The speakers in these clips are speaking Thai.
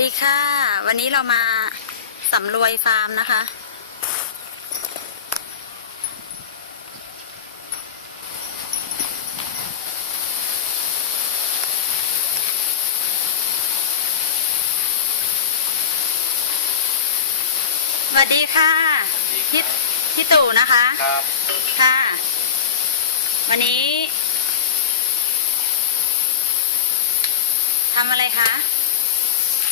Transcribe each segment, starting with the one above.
ดีค่ะ วันนี้เรามาสำรวยฟาร์มนะคะ สวัสดีค่ะพี่พี่ตู่นะคะ ครับค่ะ วันนี้ทำอะไรคะ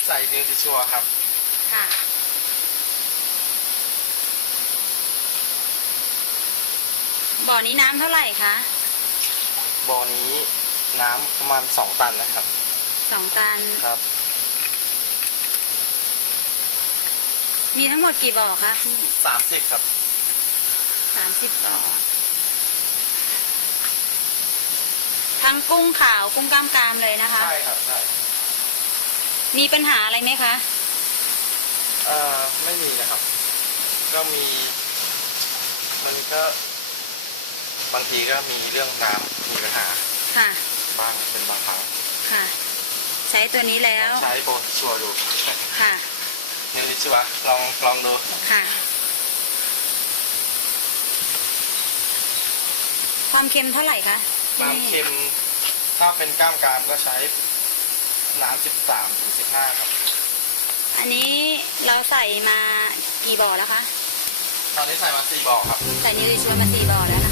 ใส่นิวทริชัวครับ ค่ะ บ่อนี้น้ำเท่าไหร่คะ บ่อนี้น้ำประมาณ2ตันนะครับสองตัน ครับ มีทั้งหมดกี่บ่อคะ30ครับสามสิบบ่อ ทั้งกุ้งขาวกุ้งกล้ามกรามเลยนะคะ ใช่ครับใช่ มีปัญหาอะไรไหมคะเอ่อไม่มีนะครับ ก็มี มันก็บางทีก็มีเรื่องน้ำมีปัญหาค่ะ บ้างเป็นบางครั้งค่ะ ใช้ตัวนี้แล้ว ใช้โบทชัวร์ดูค่ะนิวทริชัวร์ลองลองดูค่ะ ความเค็มเท่าไหร่คะน้ำเค็มถ้าเป็นกล้ามกรามก็ใช้ น้ำ13ถึง15ครับ อันนี้เราใส่มากี่บ่อแล้วคะ ตอนนี้ใส่มา4บ่อครับ ใส่นิวทริชัวร์มาสี่บ่อแล้ว